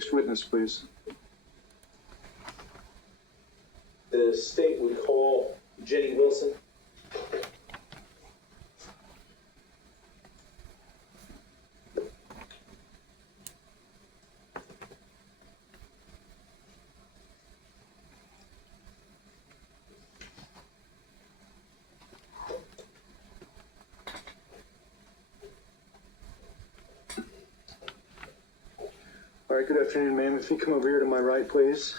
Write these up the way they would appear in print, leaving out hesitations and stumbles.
Next witness, please. The state would call Jenny Wilson. All right, good afternoon, ma'am. If you come over here to my right, please.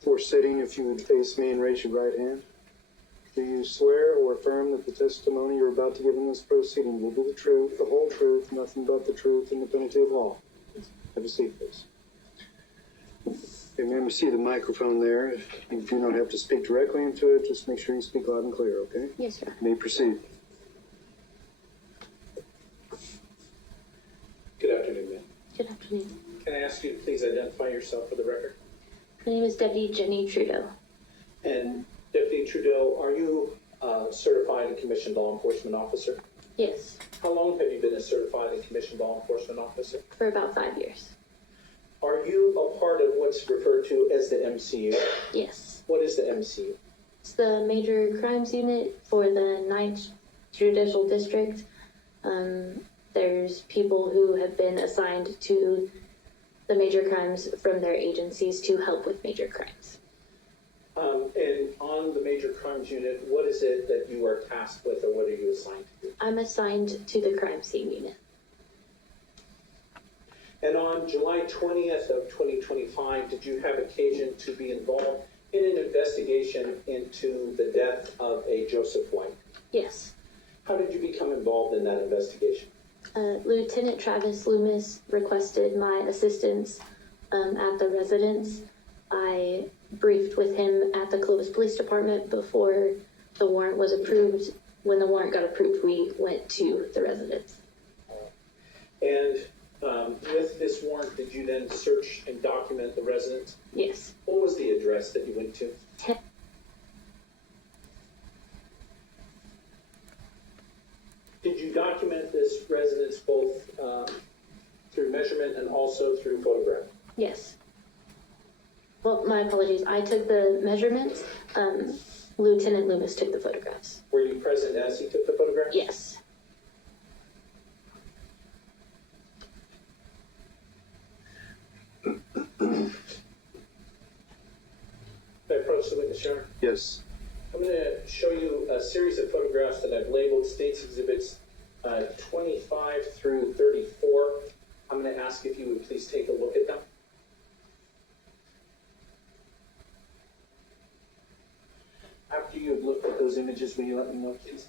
Before sitting, if you would face me and raise your right hand. Do you swear or affirm that the testimony you're about to give in this proceeding will be the truth, the whole truth, nothing but the truth, and the penalty of law? Have a seat, please. Okay, ma'am, you see the microphone there. If you do not have to speak directly into it, just make sure you speak loud and clear, okay? Yes, sir. You may proceed. Good afternoon, ma'am. Good afternoon. Can I ask you to please identify yourself for the record? My name is Deputy Jenny Trudeau. And Deputy Trudeau, are you a certified and commissioned law enforcement officer? Yes, How long have you been a certified and commissioned law enforcement officer? for about 5 years. Are you a part of what's referred to as the MCU? Yes. What is the MCU? It's the Major Crimes Unit for the 9th Judicial District. There's people who have been assigned to the major crimes from their agencies to help with major crimes. And on the Major Crimes Unit, what is it that you are tasked with, or what are you assigned to do? I'm assigned to the crime scene unit. And on July 20th of 2025, did you have occasion to be involved in an investigation into the death of a Joseph White? Yes. How did you become involved in that investigation? Lieutenant Travis Loomis requested my assistance at the residence. I briefed with him at the Clovis Police Department before the warrant was approved. When the warrant got approved, we went to the residence. And with this warrant, did you then search and document the residence? Yes. What was the address that you went to? Did you document this residence both through measurement and also through photograph? Yes. Well, my apologies. I took the measurements. Lieutenant Loomis took the photographs. Were you present as he took the photograph? Yes. Can I approach the witness, Your Honor? Yes. I'm going to show you a series of photographs that I've labeled States Exhibits 25 through 34. I'm going to ask if you would please take a look at them. After you have looked at those images, will you let me know, please?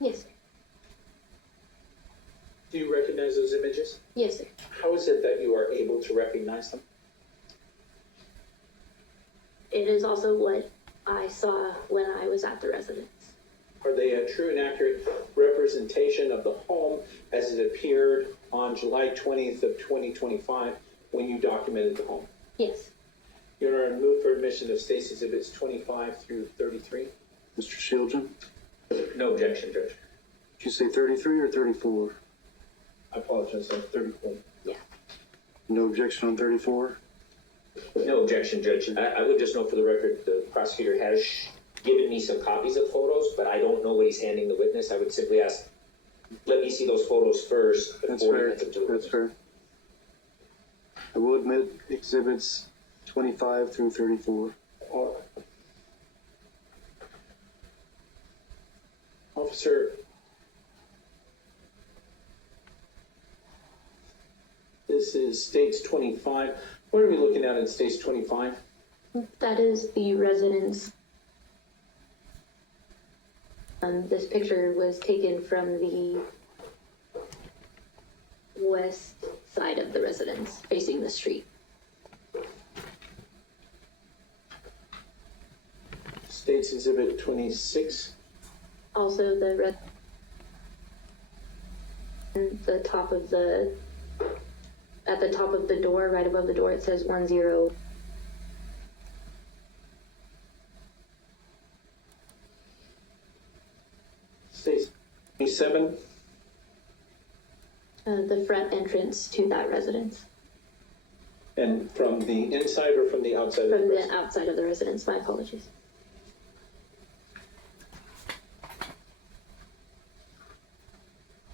Yes, sir. Do you recognize those images? Yes, sir. How is it that you are able to recognize them? It is also what I saw when I was at the residence. Are they a true and accurate representation of the home as it appeared on July 20th of 2025 when you documented the home? Yes. Your Honor, I move for admission of State's Exhibits 25 through 33. Mr. Shieldren, No objection, Judge. did you say 33 or 34? I apologize, I'm 34. No objection on 34? No objection, Judge. I would just note for the record, the prosecutor has given me some copies of photos, but I don't know what he's handing the witness. I would simply ask, let me see those photos first That's before he fair. hands them to the That's witness. fair. I will admit exhibits 25 through 34. Officer, this is States 25. What are we looking at in States 25? That is the residence. This picture was taken from the west side of the residence, facing the street. State's Exhibit 26. Also, the top of the, at the top of the door, right above the door, it says 10. State's 27. The front entrance to that residence. And from the inside or from the outside? From the outside of the residence, my apologies.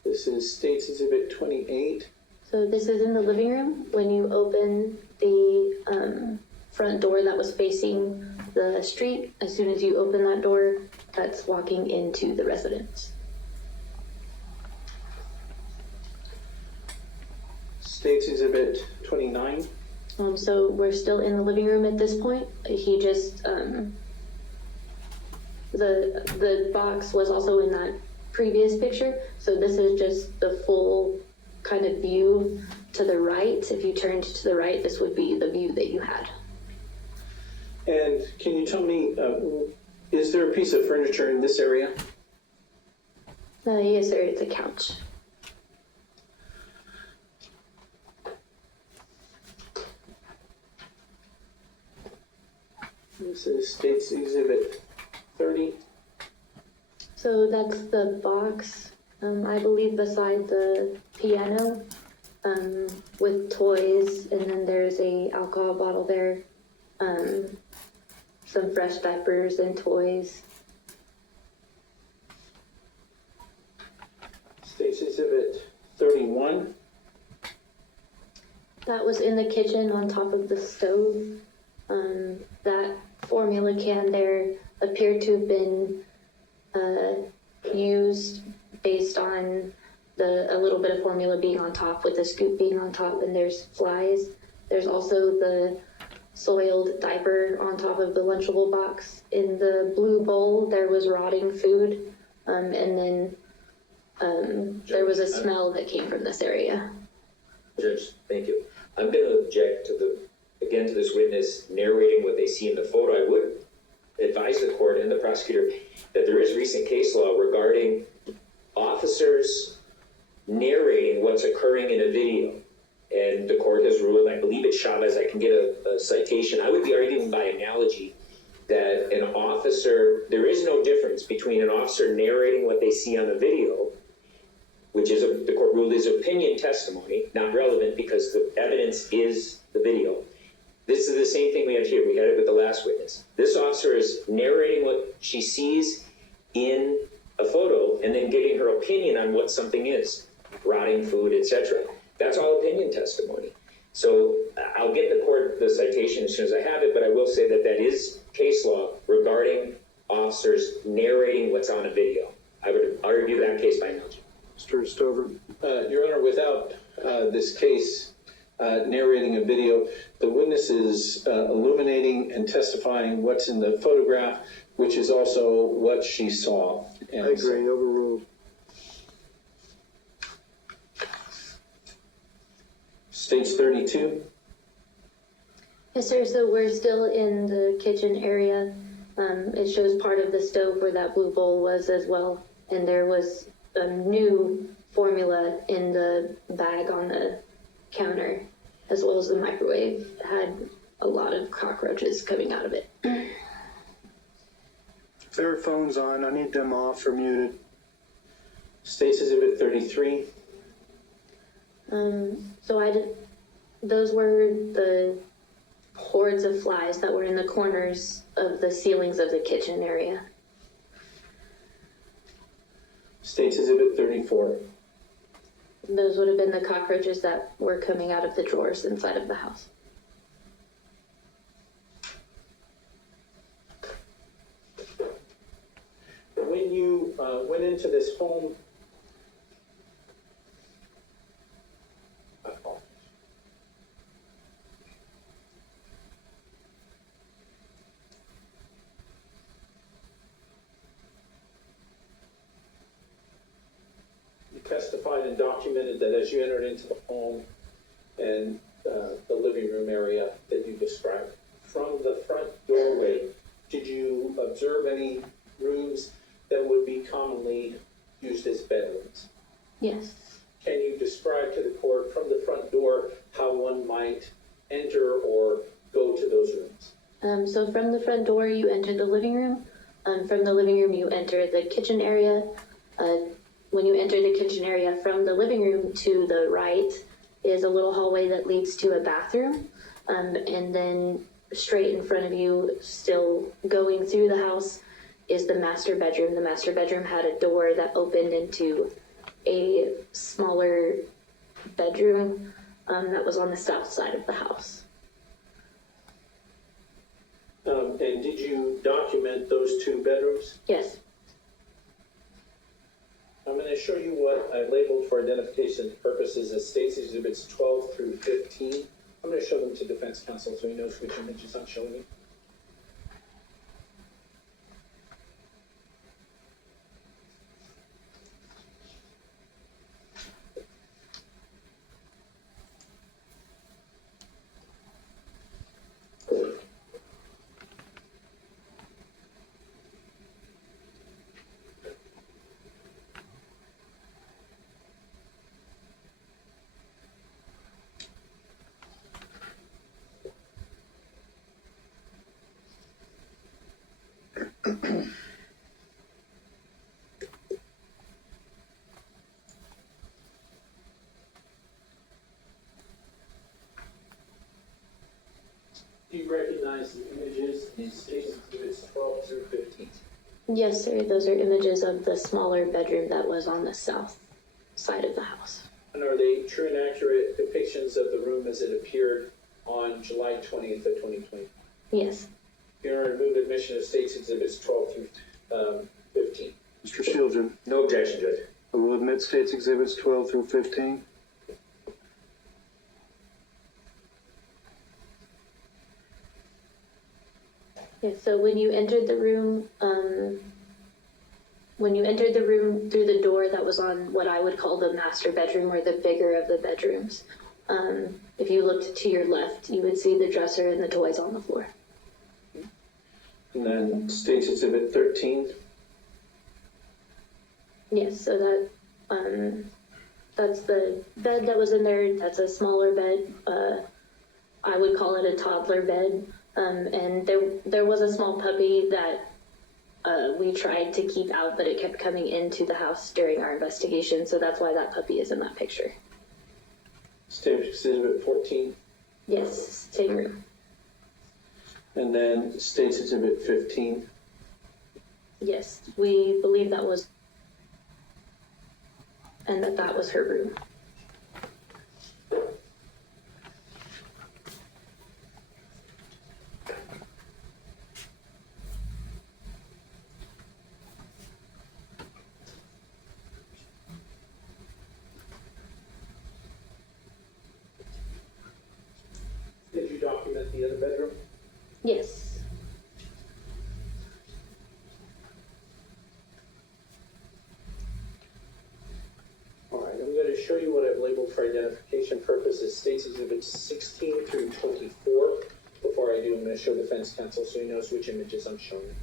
This is State's Exhibit 28. So this is in the living room. When you open the front door that was facing the street, as soon as you open that door, that's walking into the residence. State's Exhibit 29. So we're still in the living room at this point. He just, the box was also in that previous picture. So this is just the full kind of view to the right. If you turned to the right, this would be the view that you had. And can you tell me, is there a piece of furniture in this area? Yes, sir, it's a couch. This is State's Exhibit 30. So that's the box, I believe, beside the piano, with toys, and then there's a alcohol bottle there, some fresh diapers and toys. State's Exhibit 31. That was in the kitchen on top of the stove. That formula can there appeared to have been used based on a little bit of formula being on top with the scoop being on top, and there's flies. There's also the soiled diaper on top of the Lunchable box. In the blue bowl, there was rotting food, and then there was a smell that came from this area. Judge, thank you. I'm going to object to to this witness narrating what they see in the photo. I would advise the court and the prosecutor that there is recent case law regarding officers narrating what's occurring in a video. And the court has ruled, I believe it's Chavez, I can get a citation. I would be arguing by analogy that an officer, there is no difference between an officer narrating what they see on a video, which is, the court ruled is opinion testimony, not relevant because the evidence is the video. This is the same thing we have here. We had it with the last witness. This officer is narrating what she sees in a photo and then giving her opinion on what something is, rotting food, etc. That's all opinion testimony. So I'll get the court the citation as soon as I have it, but I will say that that is case law regarding officers narrating what's on a video. I would argue that case by analogy. Mr. Stover. Your Honor, without this case narrating a video, the witness is illuminating and testifying what's in the photograph, which is also what she saw. And I agree, overruled. State's 32. Yes, sir. So we're still in the kitchen area. It shows part of the stove where that blue bowl was as well. And there was a new formula in the bag on the counter, as well as the microwave had a lot of cockroaches coming out of it. If there are phones on, I need them off or muted. State's Exhibit 33. Those were the hordes of flies that were in the corners of the ceilings of the kitchen area. State's Exhibit 34. Those would have been the cockroaches that were coming out of the drawers inside of the house. When you went into this home, testified and documented that as you entered into the home and the living room area that you described, from the front doorway, did you observe any rooms that would be commonly used as bedrooms? Yes. Can you describe to the court from the front door how one might enter or go to those rooms? So from the front door, you enter the living room. From the living room, you enter the kitchen area. When you enter the kitchen area, from the living room to the right is a little hallway that leads to a bathroom. And then straight in front of you, still going through the house, is the master bedroom. The master bedroom had a door that opened into a smaller bedroom that was on the south side of the house. And did you document those two bedrooms? Yes. I'm going to show you what I've labeled for identification purposes as State's Exhibits 12 through 15. I'm going to show them to defense counsel so he knows which images I'm showing you. Do you recognize the images in State's Exhibits 12 through 15? Yes, sir. Those are images of the smaller bedroom that was on the south side of the house. And are they true and accurate depictions of the room as it appeared on July 20th of 2020? Yes. Your Honor, move admission of State's Exhibits 12 through 15. Mr. Shieldren, No objection, Judge. I will admit States Exhibits 12 through 15. Yes, so when you entered the room, through the door that was on what I would call the master bedroom, or the bigger of the bedrooms, if you looked to your left, you would see the dresser and the toys on the floor. And then State's Exhibit 13. Yes, so that's the bed that was in there. That's a smaller bed. I would call it a toddler bed. And there was a small puppy that we tried to keep out, but it kept coming into the house during our investigation, so that's why that puppy is in that picture. State's Exhibit 14. Yes, same room. And then State's Exhibit 15. Yes, we believe that was, and that was her room. Did you document the other bedroom? Yes. All right, I'm going to show you what I've labeled for identification purposes, State's Exhibits 16 through 24. Before I do, I'm going to show defense counsel so he knows which images I'm showing.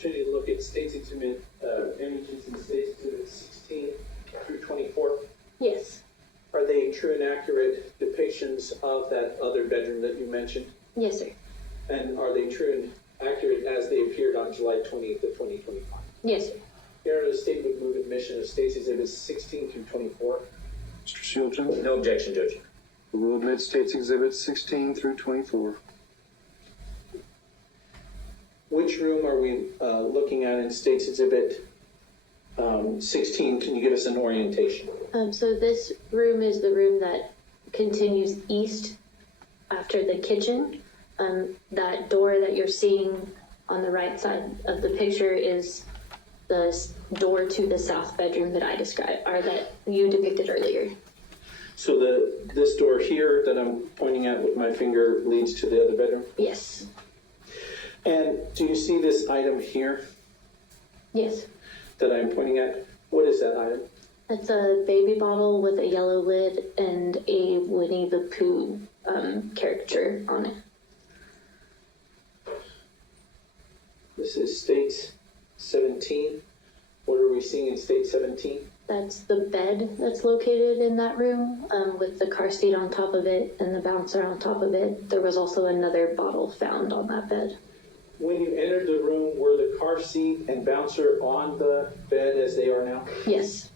opportunity to look at State's Exhibit, images in State's Exhibit 16 through 24? Yes. Are they true and accurate depictions of that other bedroom that you mentioned? Yes, sir. And are they true and accurate as they appeared on July 20th of 2025? Yes, sir. Here the state would move admission of State's Exhibits 16 through 24. Mr. Shieldren, No objection, Judge. we will admit State's Exhibits 16 through 24. Which room are we looking at in State's Exhibit 16? Can you give us an orientation? So this room is the room that continues east after the kitchen. That door that you're seeing on the right side of the picture is the door to the south bedroom that I described, or that you depicted earlier. So this door here that I'm pointing at with my finger leads to the other bedroom? Yes. And do you see this item here Yes. that I'm pointing at? What is that item? That's a baby bottle with a yellow lid and a Winnie the Pooh caricature on it. This is State 17. What are we seeing in State 17? That's the bed that's located in that room, with the car seat on top of it and the bouncer on top of it. There was also another bottle found on that bed. When you entered the room, were the car seat and bouncer on the bed as they are now? Yes.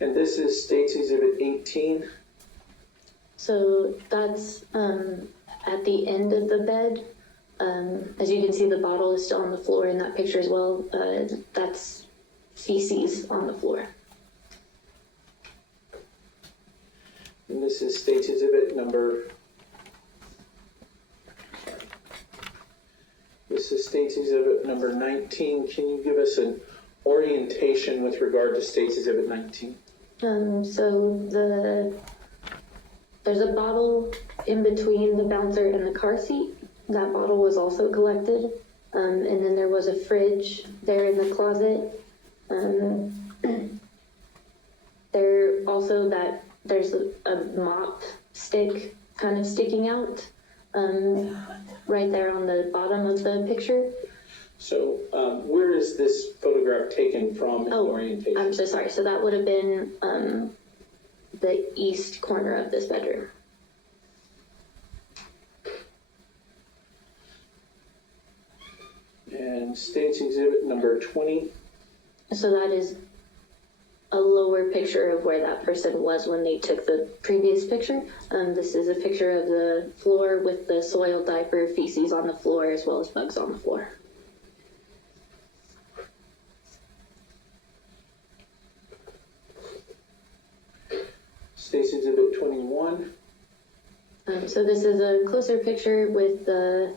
And this is State's Exhibit 18. So that's at the end of the bed. As you can see, the bottle is still on the floor in that picture as well. That's feces on the floor. And this is State's Exhibit number... This is State's Exhibit number 19. Can you give us an orientation with regard to State's Exhibit 19? So there's a bottle in between the bouncer and the car seat. That bottle was also collected. And then there was a fridge there in the closet. There's a mop stick kind of sticking out right there on the bottom of the picture. So where is this photograph taken from in orientation? I'm so sorry. So that would have been the east corner of this bedroom. And State's Exhibit number 20. So that is a lower picture of where that person was when they took the previous picture. This is a picture of the floor with the soiled diaper, feces on the floor, as well as bugs on the floor. State's Exhibit 21. So this is a closer picture with the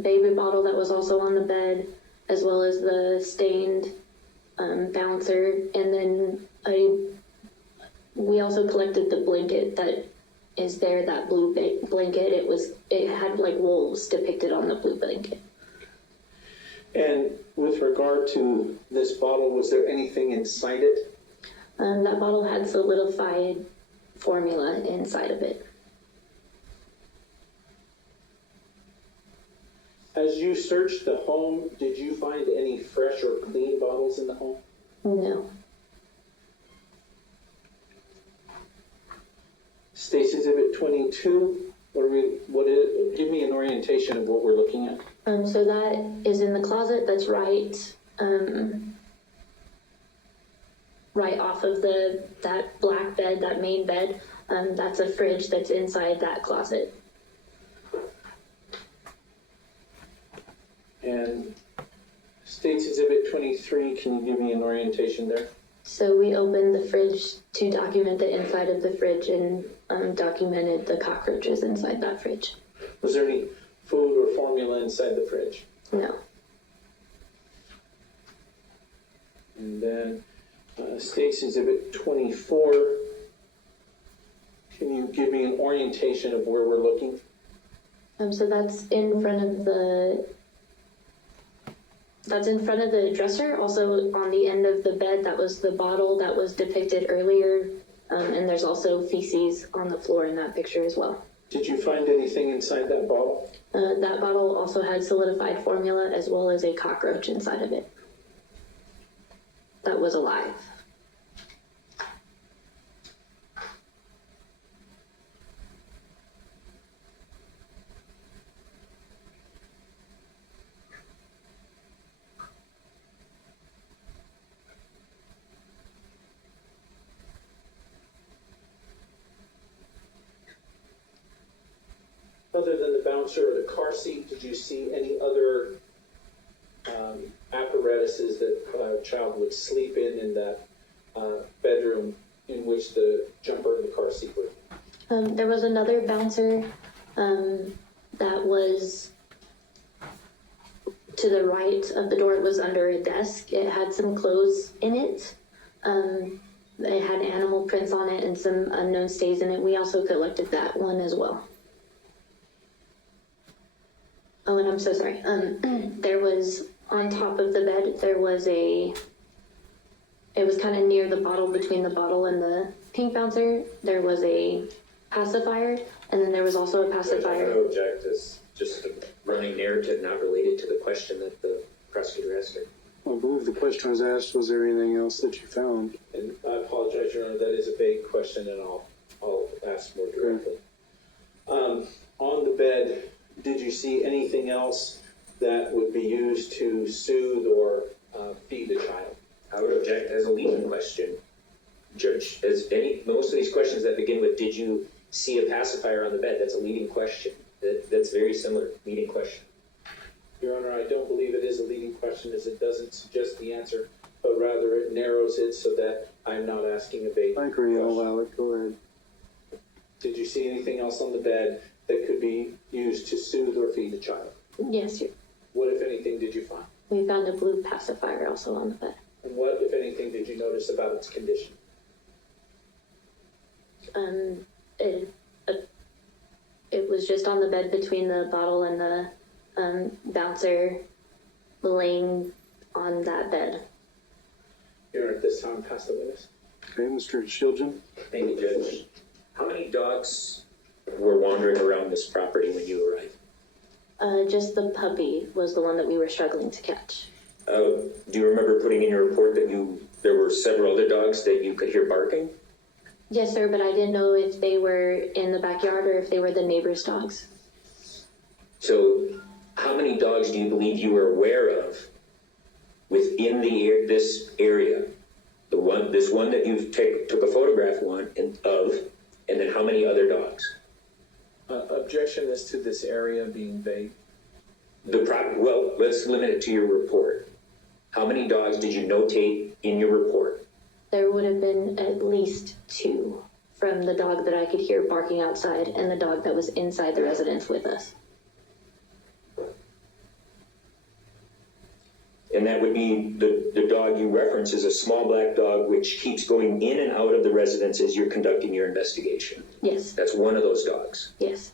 baby bottle that was also on the bed, as well as the stained bouncer, and then we also collected the blanket that is there, that blue blanket. It had like wolves depicted on the blue blanket. And with regard to this bottle, was there anything inside it? That bottle had solidified formula inside of it. As you searched the home, did you find any fresh or clean bottles in the home? No. State's Exhibit 22. Give me an orientation of what we're looking at. So that is in the closet. That's right off of that black bed, that main bed. That's a fridge that's inside that closet. And State's Exhibit 23, can you give me an orientation there? So we opened the fridge to document the inside of the fridge and documented the cockroaches inside that fridge. Was there any food or formula inside the fridge? No. And then State's Exhibit 24, can you give me an orientation of where we're looking? So that's in front of the dresser. Also on the end of the bed, that was the bottle that was depicted earlier. And there's also feces on the floor in that picture as well. Did you find anything inside that bottle? That bottle also had solidified formula as well as a cockroach inside of it that was alive. Other than the bouncer or the car seat, did you see any other apparatuses that a child would sleep in that bedroom in which the jumper and the car seat were? There was another bouncer that was to the right of the door. It was under a desk. It had some clothes in it. It had animal prints on it and some unknown stays in it. We also collected that one as well. Oh, and I'm so sorry. There was, on top of the bed, there was it was kind of near the bottle, between the bottle and the pink bouncer, there was a pacifier, and then there was also a I pacifier. would object as just a running narrative not related to the question that the prosecutor asked her. I believe the question was asked, was there anything else that you found? And I apologize, Your Honor, that is a vague question, and I'll ask more directly. On the bed, did you see anything else that would be used to soothe or feed a child? I would object as a leading question, Judge. Most of these questions that begin with, did you see a pacifier on the bed? That's a leading question. That's very similar, leading question. Your Honor, I don't believe it is a leading question, as it doesn't suggest the answer, but rather it narrows it so that I'm not asking a vague I agree, I'll question. allow it, go ahead. Did you see anything else on the bed that could be used to soothe or feed a child? Yes, What, if anything, did you find? we found a blue pacifier also on the bed. And what, if anything, did you notice about its condition? It was just on the bed between the bottle and the bouncer, laying on that bed. Your Honor, at this time, pass the witness. Okay, Mr. Shiljan? Thank you, Judge. How many dogs were wandering around this property when you arrived? Just the puppy was the one that we were struggling to catch. Do you remember putting in your report that there were several other dogs that you could hear barking? Yes, sir, but I didn't know if they were in the backyard or if they were the neighbor's dogs. So, how many dogs do you believe you were aware of within this area? This one that you took a photograph of, and then how many other dogs? Objection as to this area being vague. Well, let's limit it to your report. How many dogs did you notate in your report? There would have been at least 2 from the dog that I could hear barking outside and the dog that was inside the residence with us. And that would be the dog you reference is a small black dog which keeps going in and out of the residence as you're conducting your investigation. Yes, That's one of those dogs. yes,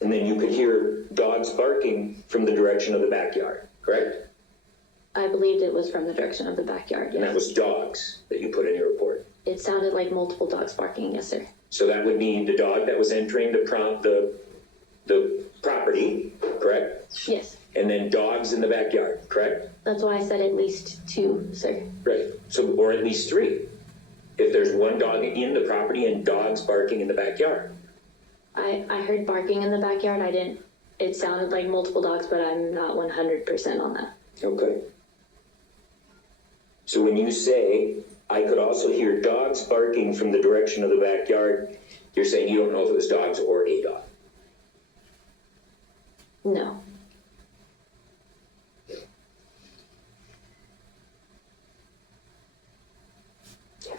And then you could hear dogs barking from the direction of the backyard, correct? I believed it was from the direction of the backyard, And that yes. was dogs that you put in your report. It sounded like multiple dogs barking, yes, sir. So that would be the dog that was entering the property, correct? Yes, And then dogs in the backyard, correct? that's why I said at least 2, sir. Right. So, or at least 3. If there's one dog in the property and dogs barking in the backyard. I heard barking in the backyard. It sounded like multiple dogs, but I'm not 100% on that. Okay. So when you say, I could also hear dogs barking from the direction of the backyard, you're saying you don't know if it was dogs or a dog. No.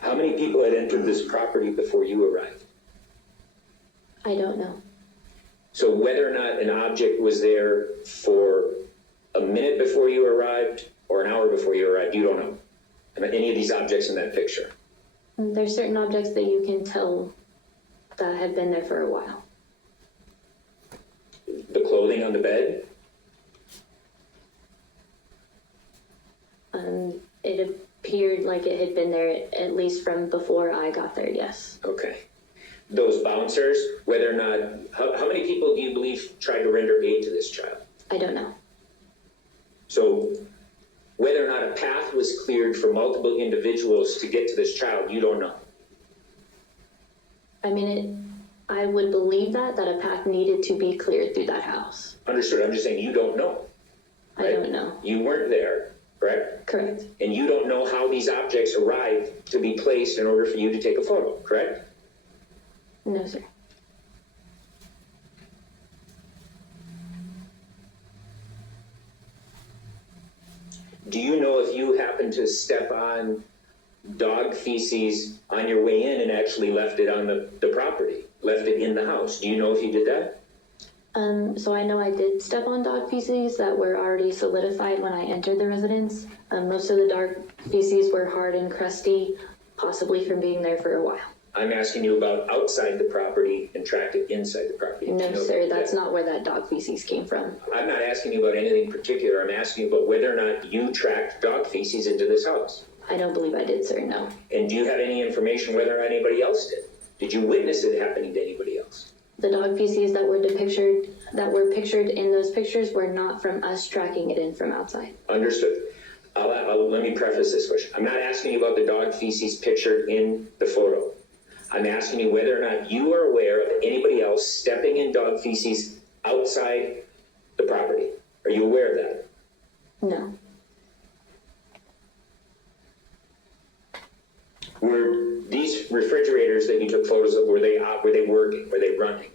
How many people had entered this property before you arrived? I don't know. So whether or not an object was there for a minute before you arrived or an hour before you arrived, you don't know. Any of these objects in that picture. There's certain objects that you can tell that have been there for a while. The clothing on the bed, It appeared like it had been there at least from before I got there, yes. okay. those bouncers, whether or not, how many people do you believe tried to render aid to this child? I don't know. So whether or not a path was cleared for multiple individuals to get to this child, you don't know. I mean, I would believe that a path needed to be cleared through that house. Understood. I'm just saying you don't know. I don't know. You weren't there, correct? Correct. And you don't know how these objects arrived to be placed in order for you to take a photo, correct? No, sir. Do you know if you happened to step on dog feces on your way in and actually left it on the property, left it in the house? Do you know if you did that? So I know I did step on dog feces that were already solidified when I entered the residence. Most of the dog feces were hard and crusty, possibly from being there for a while. I'm asking you about outside the property and tracked it inside the property. No, sir, that's not where that dog feces came from. I'm not asking you about anything particular. I'm asking you about whether or not you tracked dog feces into this house. I don't believe I did, sir, no. And do you have any information whether anybody else did? Did you witness it happening to anybody else? The dog feces that were pictured in those pictures were not from us tracking it in from outside. Understood. Let me preface this question. I'm not asking you about the dog feces pictured in the photo. I'm asking you whether or not you are aware of anybody else stepping in dog feces outside the property. Are you aware of that? No. Were these refrigerators that you took photos of, were they working? Were they running?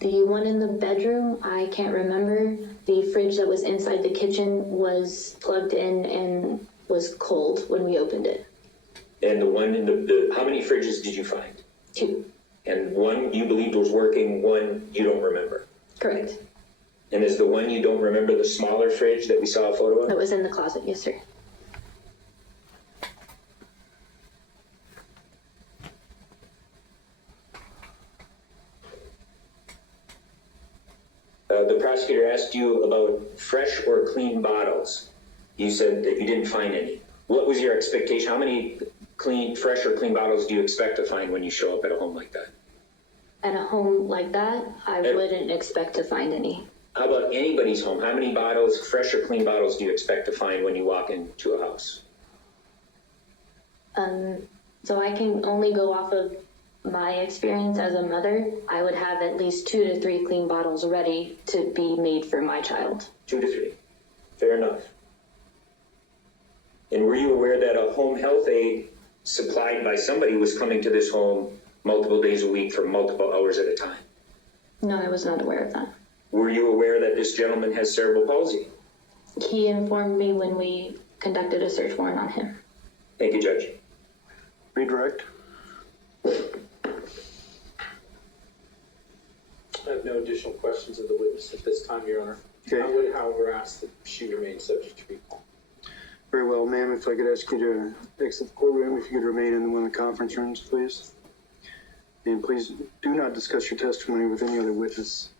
The one in the bedroom, I can't remember. The fridge that was inside the kitchen was plugged in and was cold when we opened it. And the one in the how many fridges did you find? 2. And one you believed was working, one you don't remember. Correct. And is the one you don't remember the smaller fridge that we saw a photo of? That was in the closet, yes, sir. The prosecutor asked you about fresh or clean bottles. You said that you didn't find any. What was your expectation? How many fresh or clean bottles do you expect to find when you show up at a home like that? At a home like that, I wouldn't expect to find any. How about anybody's home? How many bottles, fresh or clean bottles, do you expect to find when you walk into a house? So I can only go off of my experience as a mother. I would have at least 2 to 3 clean bottles ready to be made for my child. 2 to 3. Fair enough. And were you aware that a home health aide supplied by somebody was coming to this home multiple days a week for multiple hours at a time? No, I was not aware of that. Were you aware that this gentleman has cerebral palsy? He informed me when we conducted a search warrant on him. Thank you, Judge. Redirect. I have no additional questions of the witness at this time, Your Honor. Okay. I would, however, ask that she remain subject to recall. Very well, ma'am. If I could ask you to exit the courtroom, if you could remain in one of the conference rooms, please. And please do not discuss your testimony with any other witness.